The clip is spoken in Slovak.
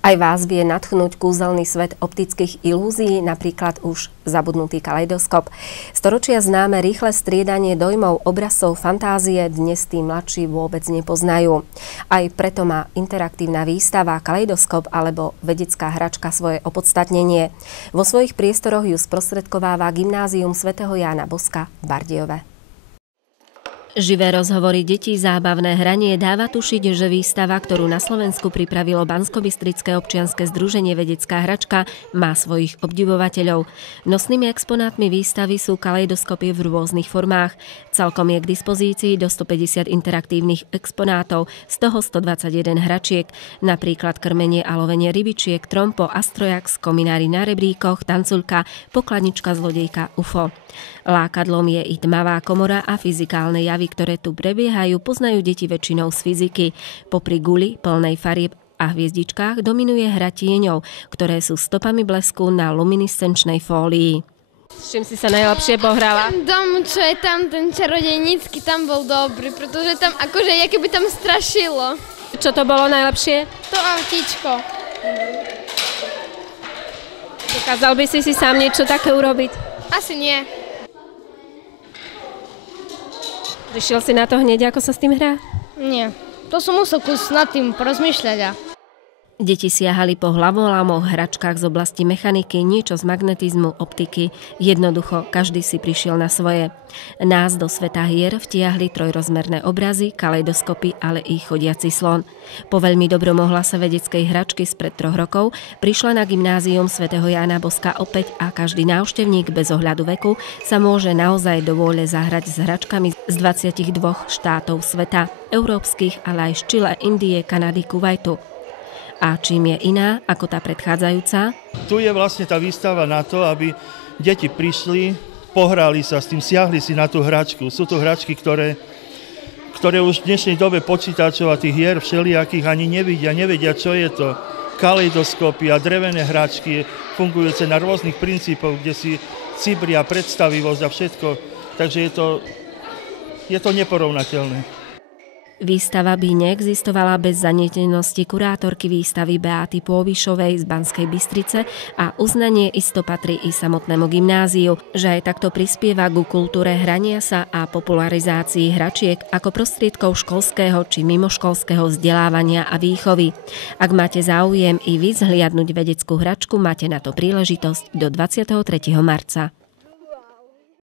Aj vás vie nadchnúť kúzelný svet optických ilúzií, napríklad už zabudnutý kaleidoskop. Storočia známe rýchle striedanie dojmov, obrazov, fantázie dnes tí mladší vôbec nepoznajú. Aj preto má interaktívna výstava Kaleidoskop alebo vedecká hračka svoje opodstatnenie. Vo svojich priestoroch ju sprostredkováva Gymnázium svätého Jána Boska v Bardejove. Živé rozhovory detí, zábavné hranie dáva tušiť, že výstava, ktorú na Slovensku pripravilo Banskobystrické občianske združenie Vedecká hračka, má svojich obdivovateľov. Nosnými exponátmi výstavy sú kaleidoskopy v rôznych formách. Celkom je k dispozícii do 150 interaktívnych exponátov, z toho 121 hračiek, napríklad krmenie a lovenie rybičiek, trompo, astrojax, kominári na rebríkoch, tancuľka, pokladnička, zlodejka, UFO. Lákadlom je i tmavá komora a fyzikálne javy, ktoré tu prebiehajú, poznajú deti väčšinou z fyziky. Popri guli, plnej farieb a hviezdičkách dominuje hra tieňov, ktoré sú stopami blesku na luminiscenčnej fólii. S čím si sa najlepšie pohrala? Ten dom, čo je tam, ten čarodejnícky, tam bol dobrý, pretože tam akože by tam strašilo. Čo to bolo najlepšie? To autíčko. Dokázal by si sám niečo také urobiť? Asi nie. Prišiel si na to hneď, ako sa s tým hrá? Nie. To som musel nad tým porozmýšľať. Deti siahali po hlavolámoch, hračkách z oblasti mechaniky, niečo z magnetizmu, optiky. Jednoducho, každý si prišiel na svoje. Nás do sveta hier vtiahli trojrozmerné obrazy, kaleidoskopy, ale i chodiaci slon. Po veľmi dobrom ohlase vedeckej hračky spred 3 rokov prišla na Gymnázium svätého Jána Boska opäť a každý návštevník bez ohľadu veku sa môže naozaj do vôle zahrať s hračkami z 22 štátov sveta, európskych, ale aj z Čile, Indie, Kanady, Kuvajtu. A čím je iná ako tá predchádzajúca? Tu je vlastne tá výstava na to, aby deti prišli, pohrali sa s tým, siahli si na tú hračku. Sú to hračky, ktoré už v dnešnej dobe počítačov a tých hier všelijakých ani nevedia, čo je to. Kaleidoskopy a drevené hračky fungujúce na rôznych princípoch, kde si cibria predstavivosť a všetko. Takže je to neporovnateľné. Výstava by neexistovala bez zanietenosti kurátorky výstavy Beáty Pôvišovej z Banskej Bystrice a uznanie isto patrí i samotnému gymnáziu, že aj takto prispieva ku kultúre hrania sa a popularizácii hračiek ako prostriedkov školského či mimoškolského vzdelávania a výchovy. Ak máte záujem i vy zhliadnuť vedeckú hračku, máte na to príležitosť do 23. marca.